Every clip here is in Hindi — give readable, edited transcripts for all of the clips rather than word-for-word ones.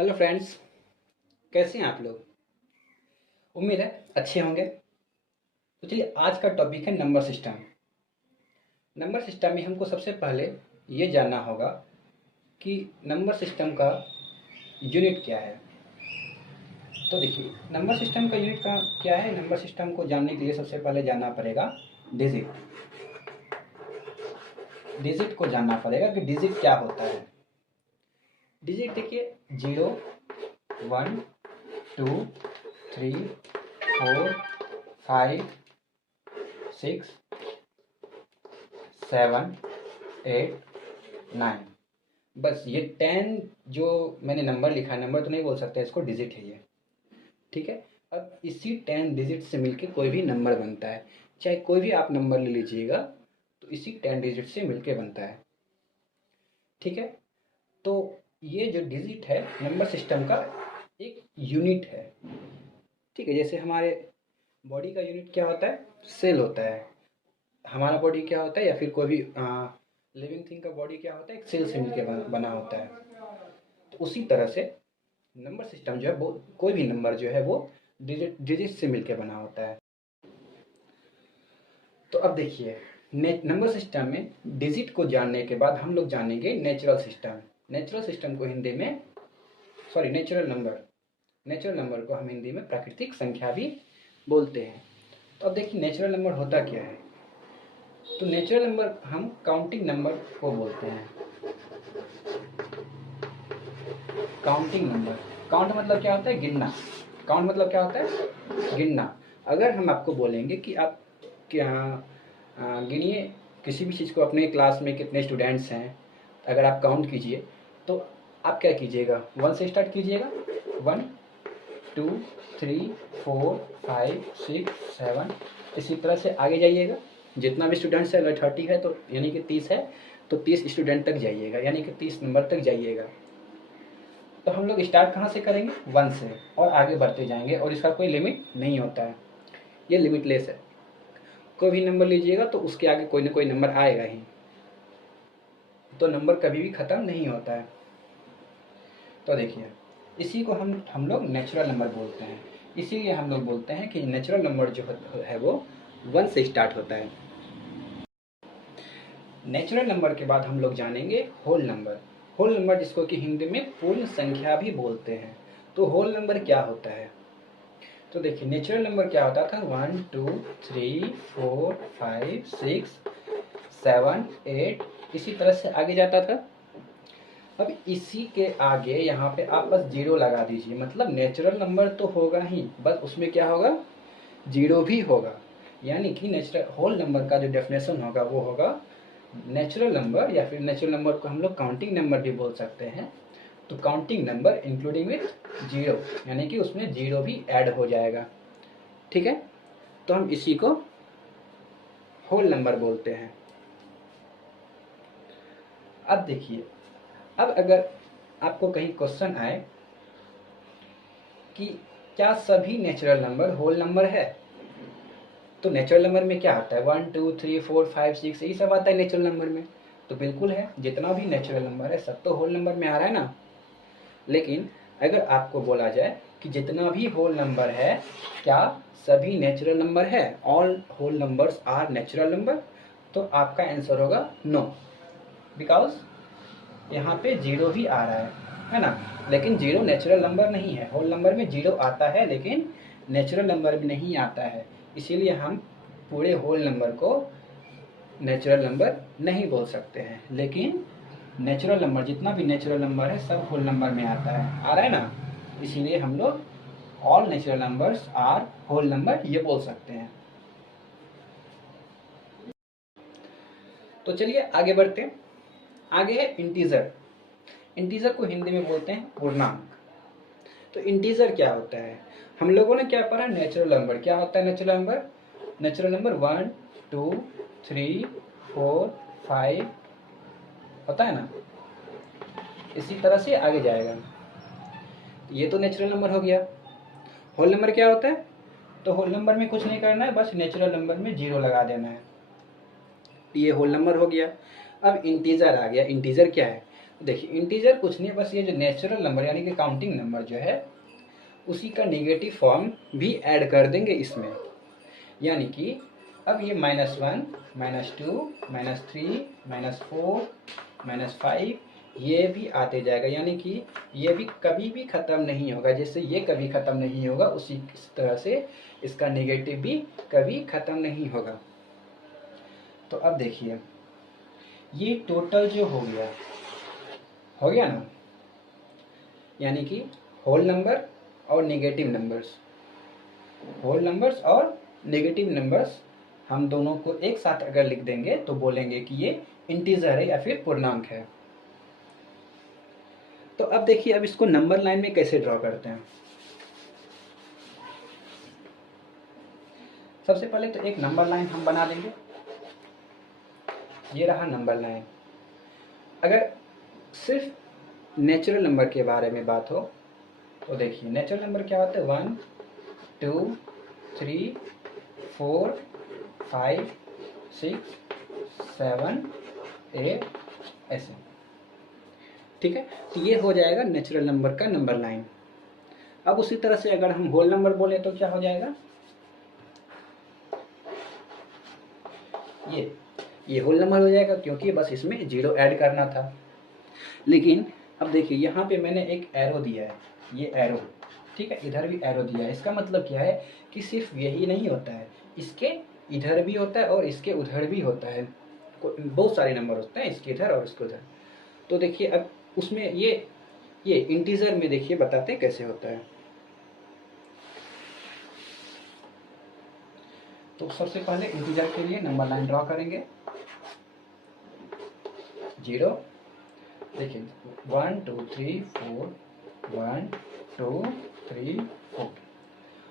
हेलो फ्रेंड्स, कैसे हैं आप लोग। उम्मीद है अच्छे होंगे। तो चलिए, आज का टॉपिक है नंबर सिस्टम। नंबर सिस्टम में हमको सबसे पहले ये जानना होगा कि नंबर सिस्टम का यूनिट क्या है। तो देखिए, नंबर सिस्टम का यूनिट का क्या है। नंबर सिस्टम को जानने के लिए सबसे पहले जानना पड़ेगा डिजिट। डिजिट को जानना पड़ेगा कि डिजिट क्या होता है। डिजिट देखिए, 0, 1, 2, 3, 4, 5, 6, 7, 8, 9। बस ये 10 जो मैंने नंबर लिखा है, नंबर तो नहीं बोल सकते इसको, डिजिट है ये। ठीक है। अब इसी 10 डिजिट से मिलके कोई भी नंबर बनता है। चाहे कोई भी आप नंबर ले लीजिएगा, तो इसी 10 डिजिट से मिलके बनता है। ठीक है। तो ये जो डिजिट है नंबर सिस्टम का एक यूनिट है। ठीक है। जैसे हमारे बॉडी का यूनिट क्या होता है, सेल होता है। हमारा बॉडी क्या होता है, या फिर कोई भी लिविंग थिंग का बॉडी क्या होता है, एक सेल से मिलकर बना होता है। तो उसी तरह से नंबर सिस्टम जो है वो, कोई भी नंबर जो है वो डिजिट डिजिट से मिलकर बना होता है। तो अब देखिए, नंबर सिस्टम में डिजिट को जानने के बाद हम लोग जानेंगे नेचुरल सिस्टम। नेचुरल सिस्टम को हिंदी में, सॉरी, नेचुरल नंबर को हम हिंदी में प्राकृतिक संख्या भी बोलते हैं। तो अब देखिए, नेचुरल नंबर होता क्या है। तो नेचुरल नंबर हम काउंटिंग नंबर को बोलते हैं। काउंटिंग नंबर, काउंट मतलब क्या होता है, गिनना। काउंट मतलब क्या होता है, गिनना। अगर हम आपको बोलेंगे कि आप क्या गिनिए किसी भी चीज़ को, अपने क्लास में कितने स्टूडेंट्स हैं, अगर आप काउंट कीजिए, तो आप क्या कीजिएगा, 1 से स्टार्ट कीजिएगा। 1, 2, 3, 4, 5, 6, 7, इसी तरह से आगे जाइएगा। जितना भी स्टूडेंट्स है, अगर 30 है तो यानी कि 30 है, तो 30 स्टूडेंट तक जाइएगा, यानी कि 30 नंबर तक जाइएगा। तो हम लोग स्टार्ट कहाँ से करेंगे, 1 से, और आगे बढ़ते जाएंगे, और इसका कोई लिमिट नहीं होता है, ये लिमिटलेस है। कोई भी नंबर लीजिएगा तो उसके आगे कोई ना कोई नंबर आएगा ही, तो नंबर कभी भी ख़त्म नहीं होता है। तो देखिए, इसी को हम लोग नेचुरल नंबर बोलते हैं। इसीलिए हम लोग बोलते हैं कि नेचुरल नंबर जो है वो 1 से स्टार्ट होता है। नेचुरल नंबर के बाद हम लोग जानेंगे होल नंबर। होल नंबर जिसको कि हिंदी में पूर्ण संख्या भी बोलते हैं। तो होल नंबर क्या होता है। तो देखिए, नेचुरल नंबर क्या होता था, 1, 2, 3, 4, 5, 6, 7, 8, इसी तरह से आगे जाता था। अब इसी के आगे यहाँ पे आप बस 0 लगा दीजिए, मतलब नेचुरल नंबर तो होगा ही, बस उसमें क्या होगा, 0 भी होगा। यानी कि नेचुरल होल नंबर का जो डेफिनेशन होगा वो होगा नेचुरल नंबर, या फिर नेचुरल नंबर को हम लोग काउंटिंग नंबर भी बोल सकते हैं। तो काउंटिंग नंबर इंक्लूडिंग विथ 0, यानी कि उसमें 0 भी ऐड हो जाएगा। ठीक है। तो हम इसी को होल नंबर बोलते हैं। अब देखिए, अब अगर आपको कहीं क्वेश्चन आए कि क्या सभी नेचुरल नंबर होल नंबर है, तो नेचुरल नंबर में क्या आता है, 1, 2, 3, 4, 5, 6, यही सब आता है नेचुरल नंबर में। तो बिल्कुल है, जितना भी नेचुरल नंबर है सब तो होल नंबर में आ रहा है ना। लेकिन अगर आपको बोला जाए कि जितना भी होल नंबर है, क्या सभी नेचुरल नंबर है, all whole numbers are natural number, तो आपका आंसर होगा नो। बिकॉज यहाँ पे 0 भी आ रहा है ना। लेकिन 0 नेचुरल नंबर नहीं है। होल नंबर में 0 आता है, लेकिन नेचुरल नंबर में नहीं आता है। इसीलिए हम पूरे होल नंबर को नेचुरल नंबर नहीं बोल सकते हैं। लेकिन नेचुरल नंबर, जितना भी नेचुरल नंबर है सब होल नंबर में आता है, आ रहा है ना। इसीलिए हम लोग all natural numbers are whole number ये बोल सकते हैं। तो चलिए आगे बढ़ते हैं। आगे है इंटीजर। इंटीजर को हिंदी में बोलते हैं पूर्णांक। तो इंटीजर क्या होता है, हम लोगों ने क्या पढ़ा, नेचुरल नंबर क्या होता है। नेचुरल नंबर, नेचुरल नंबर 1, 2, 3, 4, 5 होता है ना। इसी तरह से आगे जाएगा। ये तो नेचुरल नंबर हो गया। होल नंबर क्या होता है, तो होल नंबर में कुछ नहीं करना है, बस नेचुरल नंबर में 0 लगा देना है। ये होल नंबर हो गया। अब इंटीजर आ गया। इंटीजर क्या है, देखिए इंटीजर कुछ नहीं, बस ये जो नेचुरल नंबर यानी कि काउंटिंग नंबर जो है उसी का नेगेटिव फॉर्म भी ऐड कर देंगे इसमें। यानी कि अब ये -1, -2, -3, -4, -5 ये भी आते जाएगा, यानी कि ये भी कभी भी ख़त्म नहीं होगा। जैसे ये कभी ख़त्म नहीं होगा उसी तरह से इसका नेगेटिव भी कभी ख़त्म नहीं होगा। तो अब देखिए ये टोटल जो हो गया ना, यानी कि होल नंबर और नेगेटिव नंबर्स, होल नंबर्स और नेगेटिव नंबर्स हम दोनों को एक साथ अगर लिख देंगे तो बोलेंगे कि ये इंटीजर है या फिर पूर्णांक है। तो अब देखिए अब इसको नंबर लाइन में कैसे ड्रॉ करते हैं। सबसे पहले तो एक नंबर लाइन हम बना लेंगे। ये रहा नंबर लाइन। अगर सिर्फ नेचुरल नंबर के बारे में बात हो तो देखिए नेचुरल नंबर क्या होता है, 1, 2, 3, 4, 5, 6, 7, 8 ऐसे, ठीक है। तो ये हो जाएगा नेचुरल नंबर का नंबर लाइन। अब उसी तरह से अगर हम होल नंबर बोले तो क्या हो जाएगा, ये होल नंबर हो जाएगा क्योंकि बस इसमें 0 ऐड करना था। लेकिन अब देखिए यहाँ पे मैंने एक एरो दिया है, ये एरो, ठीक है, इधर भी एरो दिया है। इसका मतलब क्या है कि सिर्फ यही नहीं होता है, इसके इधर भी होता है और इसके उधर भी होता है। बहुत सारे नंबर होते हैं इसके इधर और इसके उधर। तो देखिए अब उसमें ये इंटीजर में देखिए बताते हैं कैसे होता है। तो सबसे पहले इंटीजर के लिए नंबर लाइन ड्रॉ करेंगे। 0, देखिए 1, 2, 3, 4, 1, 2, 3, 4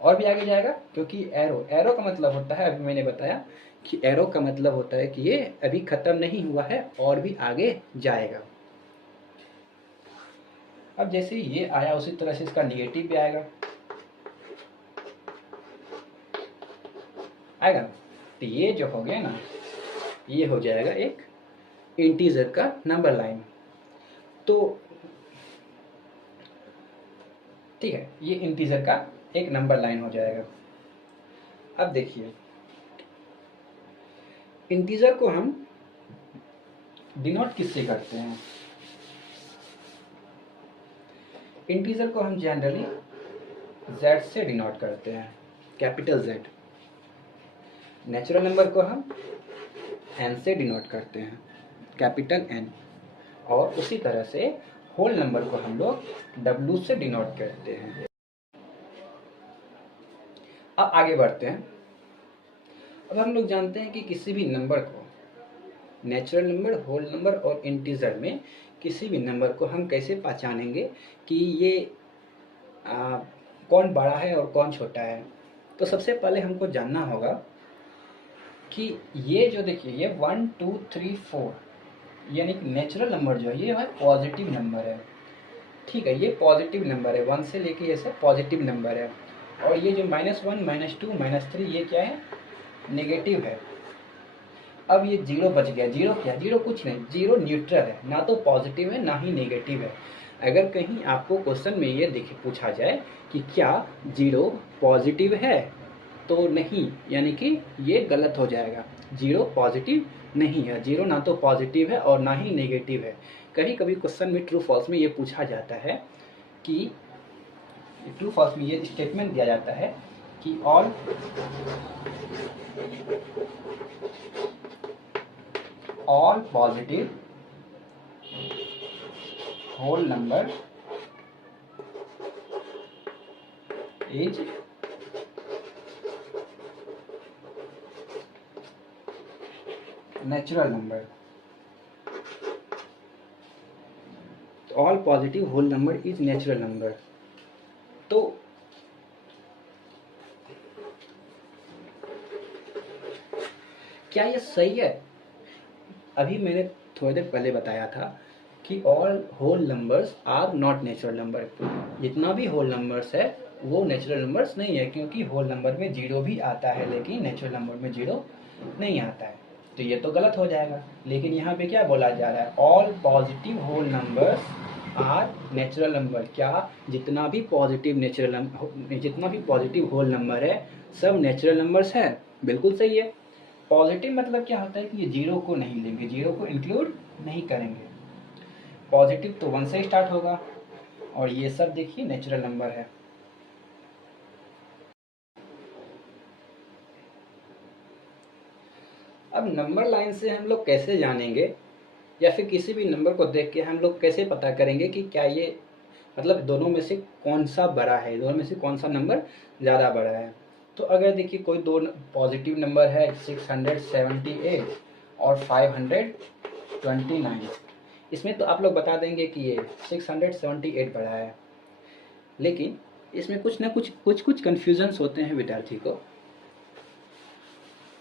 और भी आगे जाएगा क्योंकि एरो का मतलब होता है, अभी मैंने बताया कि एरो का मतलब होता है कि ये अभी खत्म नहीं हुआ है और भी आगे जाएगा। अब जैसे ये आया उसी तरह से इसका निगेटिव भी आएगा ना। तो ये जो हो गया ना, ये हो जाएगा एक इंटीजर का नंबर लाइन। तो ठीक है, ये इंटीजर का एक नंबर लाइन हो जाएगा। अब देखिए इंटीजर को हम डिनोट किससे करते हैं। इंटीजर को हम जनरली z से डिनोट करते हैं, कैपिटल Z। नेचुरल नंबर को हम n से डिनोट करते हैं, कैपिटल N। और उसी तरह से होल नंबर को हम लोग W से डिनोट करते हैं। अब आगे बढ़ते हैं। अब हम लोग जानते हैं कि किसी भी नंबर को, नेचुरल नंबर, होल नंबर और इंटीजर में किसी भी नंबर को हम कैसे पहचानेंगे कि ये कौन बड़ा है और कौन छोटा है। तो सबसे पहले हमको जानना होगा कि ये जो देखिए ये 1, 2, 3, 4 यानी कि नेचुरल नंबर जो है ये पॉजिटिव नंबर है, ठीक है, ये पॉजिटिव नंबर है। 1 से लेके ये सब पॉजिटिव नंबर है। और ये जो -1, -2, -3 ये क्या है, नेगेटिव है। अब ये 0 बच गया। 0 क्या, 0 कुछ नहीं, 0 न्यूट्रल है, ना तो पॉजिटिव है ना ही नेगेटिव है। अगर कहीं आपको क्वेश्चन में ये देखिए पूछा जाए कि क्या 0 पॉजिटिव है तो नहीं, यानी कि ये गलत हो जाएगा। 0 पॉजिटिव नहीं है, 0 ना तो पॉजिटिव है और ना ही नेगेटिव है। कभी कभी क्वेश्चन में ट्रू फॉल्स में ये पूछा जाता है कि ट्रू फॉल्स में ये स्टेटमेंट दिया जाता है कि all positive whole number is natural number। all positive whole number is natural number। तो क्या ये सही है? अभी मैंने थोड़ी देर पहले बताया था कि all whole numbers are not natural number. जितना भी होल नंबर्स है वो नेचुरल नंबर्स नहीं है, क्योंकि होल नंबर में 0 भी आता है लेकिन नेचुरल नंबर में 0 नहीं आता है। तो ये तो गलत हो जाएगा। लेकिन यहाँ पे क्या बोला जा रहा है, all positive whole numbers are natural number. क्या जितना भी पॉजिटिव होल नंबर है सब नेचुरल नंबर्स है। बिल्कुल सही है। पॉजिटिव मतलब क्या होता है कि ये जीरो को नहीं लेंगे, जीरो को इंक्लूड नहीं करेंगे। पॉजिटिव तो 1 से स्टार्ट होगा और ये सब देखिए नेचुरल नंबर है। अब नंबर लाइन से हम लोग कैसे जानेंगे या फिर किसी भी नंबर को देख के हम लोग कैसे पता करेंगे कि क्या ये मतलब दोनों में से कौन सा बड़ा है, दोनों में से कौन सा नंबर ज़्यादा बड़ा है। तो अगर देखिए कोई दो पॉजिटिव नंबर है 678 और 529, इसमें तो आप लोग बता देंगे कि ये 678 बड़ा है। लेकिन इसमें कुछ ना कुछ कन्फ्यूजन्स होते हैं विद्यार्थी को।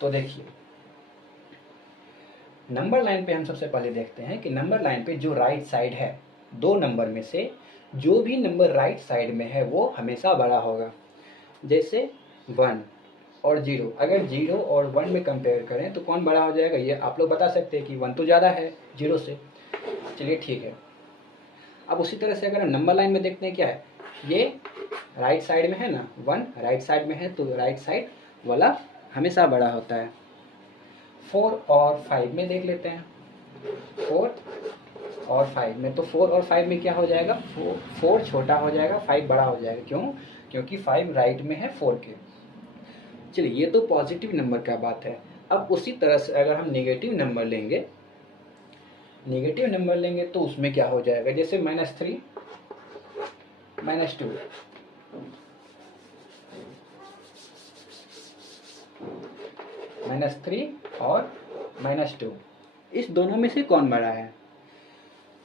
तो देखिए नंबर लाइन पे हम सबसे पहले देखते हैं कि नंबर लाइन पे जो राइट साइड है, दो नंबर में से जो भी नंबर राइट साइड में है वो हमेशा बड़ा होगा। जैसे 1 और 0, अगर 0 और 1 में कंपेयर करें तो कौन बड़ा हो जाएगा, ये आप लोग बता सकते हैं कि 1 तो ज़्यादा है 0 से। चलिए ठीक है। अब उसी तरह से अगर हम नंबर लाइन में देखते हैं क्या है, ये राइट साइड में है ना, 1 राइट साइड में है तो राइट साइड वाला हमेशा बड़ा होता है। 4 और 5 में देख लेते हैं। 4 और 5 में, तो 4 और 5 में क्या हो जाएगा, 4 छोटा हो जाएगा 5 बड़ा हो जाएगा। क्यों? क्योंकि 5 राइट में है 4 के। चलिए ये तो पॉजिटिव नंबर का बात है। अब उसी तरह से अगर हम नेगेटिव नंबर लेंगे तो उसमें क्या हो जाएगा, जैसे -3 -2, -3 और -2, इस दोनों में से कौन बड़ा है?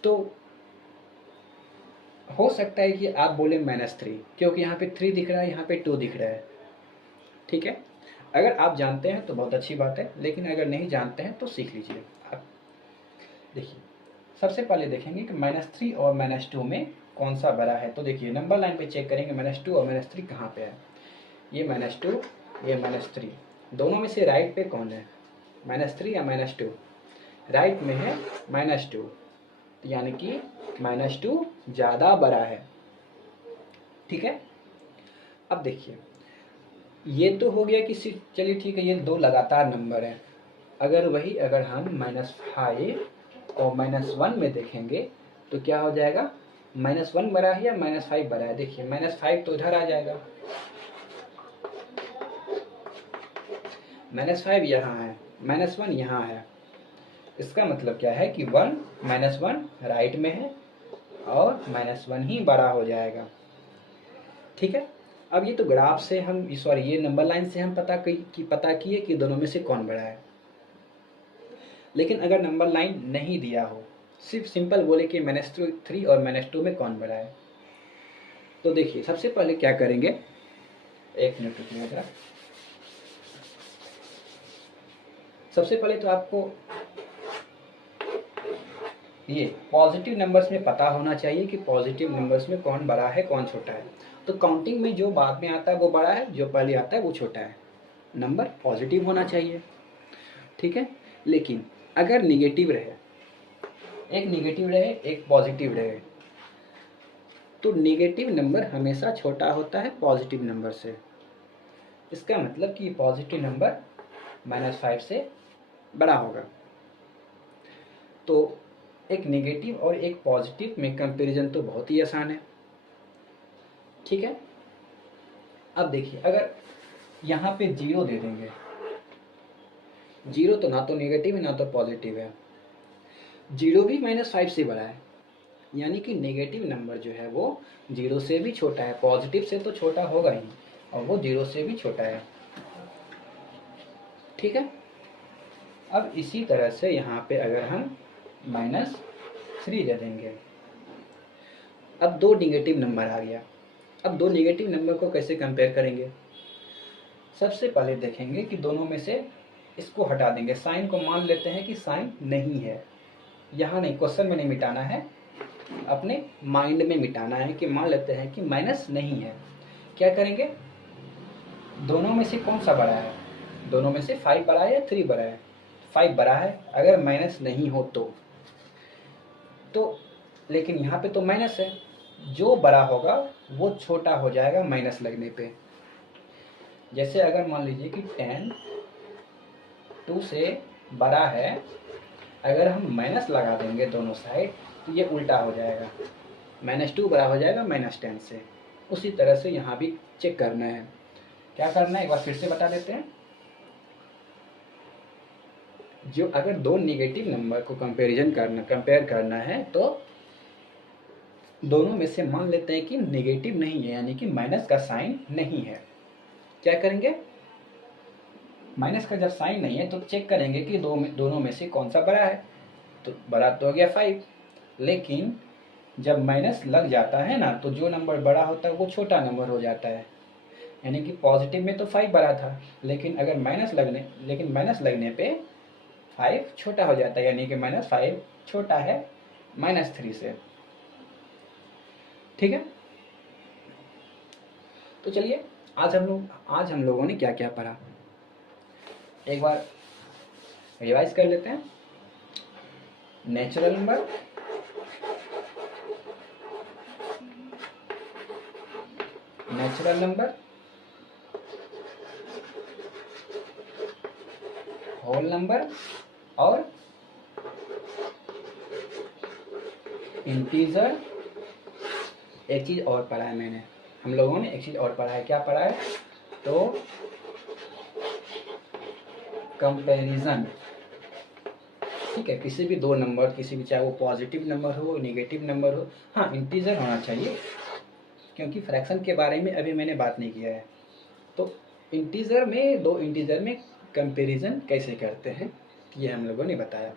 तो हो सकता है कि आप बोले -3, क्योंकि यहाँ पे 3 दिख रहा है, यहाँ पे 2 दिख रहा है। ठीक है, अगर आप जानते हैं तो बहुत अच्छी बात है, लेकिन अगर नहीं जानते हैं तो सीख लीजिए। आप देखिए सबसे पहले देखेंगे कि -3 और -2 में कौन सा बड़ा है। तो देखिए नंबर लाइन पे चेक करेंगे -2 और -3 कहाँ पे है। ये -2, ये -3, दोनों में से राइट पे कौन है, -3 या -2? राइट में है -2, यानी कि -2 ज़्यादा बड़ा है। ठीक है। अब देखिए ये तो हो गया कि चलिए ठीक है, ये दो लगातार नंबर हैं। अगर हम -5 और -1 में देखेंगे तो क्या हो जाएगा, -1 बड़ा है या -5 बड़ा है? देखिए -5 तो इधर आ जाएगा, -5 यहाँ है, -1 यहाँ है। इसका मतलब क्या है कि 1 राइट में है और -1 ही बड़ा हो जाएगा। ठीक है। अब ये तो ग्राफ से हम ये नंबर लाइन से हम पता किए कि दोनों में से कौन बड़ा है। लेकिन अगर नंबर लाइन नहीं दिया हो, सिर्फ सिंपल बोले कि -3 और -2 में कौन बड़ा है, तो देखिए सबसे पहले क्या करेंगे, एक मिनट रुकिए जरा। सबसे पहले तो आपको ये पॉजिटिव नंबर्स में पता होना चाहिए कि पॉजिटिव नंबर्स में कौन बड़ा है कौन छोटा है। तो काउंटिंग में जो बाद में आता है वो बड़ा है, जो पहले आता है वो छोटा है। नंबर पॉजिटिव होना चाहिए। ठीक है। लेकिन अगर निगेटिव रहे, एक निगेटिव रहे एक पॉजिटिव रहे, तो निगेटिव नंबर हमेशा छोटा होता है पॉजिटिव नंबर से। इसका मतलब कि पॉजिटिव नंबर -5 से बड़ा होगा। तो एक नेगेटिव और एक पॉजिटिव में कंपैरिजन तो बहुत ही आसान है। ठीक है। अब देखिए अगर यहाँ पे 0 दे देंगे, 0 तो ना तो नेगेटिव है ना तो पॉजिटिव है, 0 भी -5 से बड़ा है, यानी कि नेगेटिव नंबर जो है वो 0 से भी छोटा है, पॉजिटिव से तो छोटा होगा ही और वो 0 से भी छोटा है। ठीक है। अब इसी तरह से यहाँ पे अगर हम -3 दे देंगे, अब 2 नेगेटिव नंबर आ गया। अब 2 नेगेटिव नंबर को कैसे कंपेयर करेंगे? सबसे पहले देखेंगे कि दोनों में से इसको हटा देंगे, साइन को मान लेते हैं कि साइन नहीं है। यहाँ नहीं, क्वेश्चन में नहीं मिटाना है, अपने माइंड में मिटाना है कि मान लेते हैं कि माइनस नहीं है। क्या करेंगे, दोनों में से कौन सा बड़ा है, दोनों में से 5 बड़ा है या 3 बड़ा है? 5 बड़ा है, अगर माइनस नहीं हो तो लेकिन यहाँ पे तो माइनस है, जो बड़ा होगा वो छोटा हो जाएगा माइनस लगने पे। जैसे अगर मान लीजिए कि 10 2 से बड़ा है, अगर हम माइनस लगा देंगे दोनों साइड तो ये उल्टा हो जाएगा, -2 बड़ा हो जाएगा -10 से। उसी तरह से यहाँ भी चेक करना है। क्या करना है एक बार फिर से बता देते हैं। जो अगर दो नेगेटिव नंबर को कंपेयर करना है तो दोनों में से मान लेते हैं कि नेगेटिव नहीं है, यानी कि माइनस का साइन नहीं है। क्या करेंगे, माइनस का जब साइन नहीं है तो चेक करेंगे कि दोनों में से कौन सा बड़ा है। तो बड़ा तो हो गया 5, लेकिन जब माइनस लग जाता है ना तो जो नंबर बड़ा होता है वो छोटा नंबर हो जाता है। यानी कि पॉजिटिव में तो 5 बड़ा था, लेकिन अगर माइनस लगने पे 5 छोटा हो जाता है, यानी कि -5 छोटा है -3 से। ठीक है, तो चलिए आज हम लोगों ने क्या क्या पढ़ा एक बार रिवाइज कर लेते हैं। नेचुरल नंबर, होल नंबर और इंटीजर। एक चीज़ और पढ़ा है हम लोगों ने एक चीज़ और पढ़ा है। क्या पढ़ा है, तो कंपैरिजन। ठीक है, किसी भी दो नंबर, चाहे वो पॉजिटिव नंबर हो नेगेटिव नंबर हो, हाँ इंटीजर होना चाहिए, क्योंकि फ्रैक्शन के बारे में अभी मैंने बात नहीं किया है। तो दो इंटीजर में कंपैरिजन कैसे करते हैं ये हम लोगों ने बताया।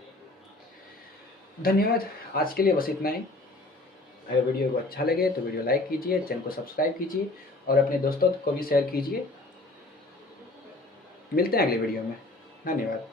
धन्यवाद, आज के लिए बस इतना ही। अगर वीडियो को अच्छा लगे तो वीडियो लाइक कीजिए, चैनल को सब्सक्राइब कीजिए और अपने दोस्तों को भी शेयर कीजिए। मिलते हैं अगले वीडियो में। धन्यवाद।